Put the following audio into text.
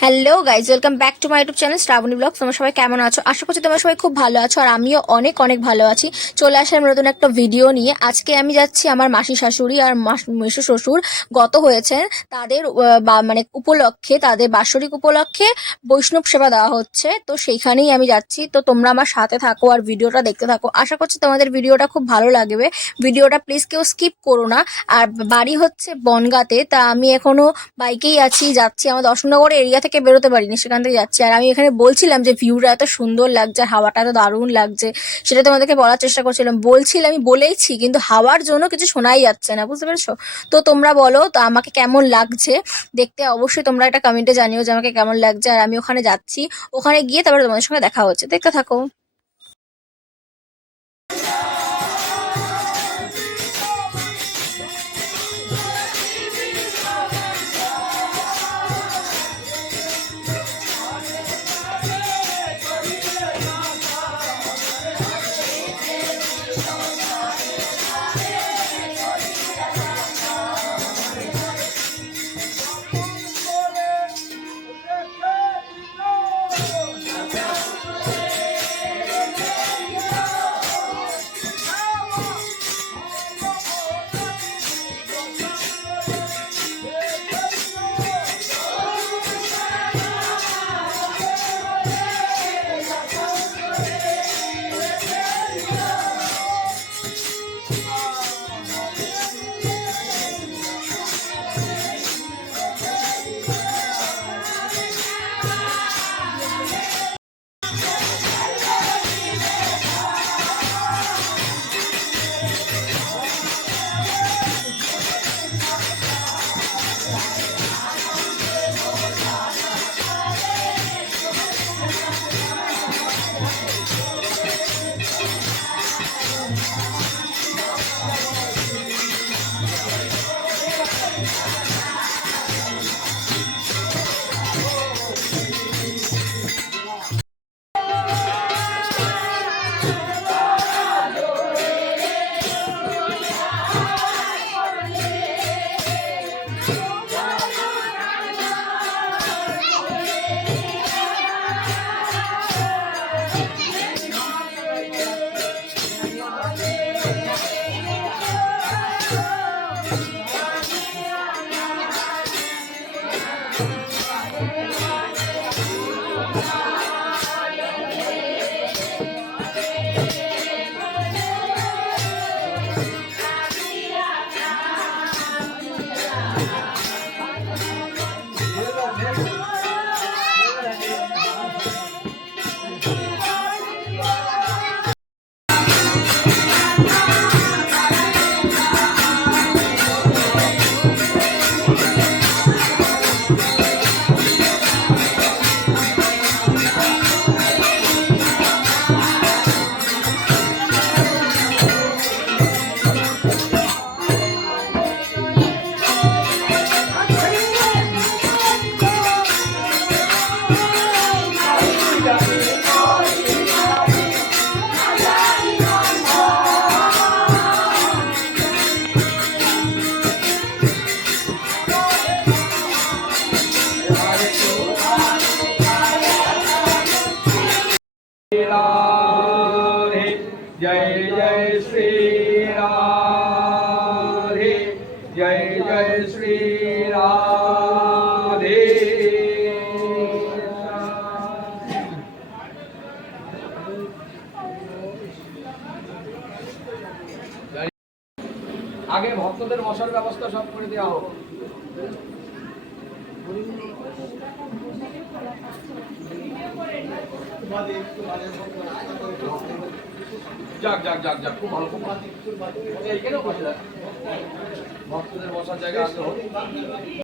Hello guys welcome back to my YouTube channel Shrabani blog তোমরা সবাই কেমন আছো? আশা করছি তোমরা সবাই খুব ভালো আছো, আর আমিও অনেক অনেক ভালো আছি। চলে আসার নতুন একটা ভিডিও নিয়ে। আজকে আমি যাচ্ছি আমার মাসি শাশুড়ি আর মেসো শ্বশুর গত হয়েছেন তাদের মানে উপলক্ষে, তাদের বাৎসরিক উপলক্ষে বৈষ্ণব সেবা দেওয়া হচ্ছে। তো সেইখানেই আমি যাচ্ছি। তো তোমরা আমার সাথে থাকো আর ভিডিওটা দেখতে থাকো। আশা করছি তোমাদের ভিডিওটা খুব ভালো লাগবে। ভিডিওটা প্লিজ কেউ স্কিপ করো না। আর বাড়ি হচ্ছে বনগাতে। তা আমি এখনও বাইকেই আছি, যাচ্ছি আমার দর্শননগর এরিয়া থেকে বেরোতে পারিনি, সেখান থেকে যাচ্ছি। আর আমি এখানে বলছিলাম যে ভিউটা এত সুন্দর লাগছে হাওয়াটা এত দারুণ লাগছে, সেটা তোমাদেরকে বলার চেষ্টা করছিলাম। বলছিলাম, আমি বলেইছি, কিন্তু হাওয়ার জন্য কিছু শোনাই যাচ্ছে না, বুঝতে পেরেছ? তো তোমরা বলো, তো আমাকে কেমন লাগছে? দেখতে অবশ্যই তোমরা একটা কমেন্টে জানিও যে আমাকে কেমন লাগছে, আর আমি ওখানে যাচ্ছি। ওখানে গিয়ে তারপরে তোমাদের সঙ্গে দেখা হচ্ছে। দেখতে থাকো। আগে ভক্তদের বসার ব্যবস্থা সব করে দেওয়া হোক। যাক যাক যাক যাক, খুব ভালো খুব ভালো। এইখানেও বসে ভক্তদের বসার জায়গা আছে।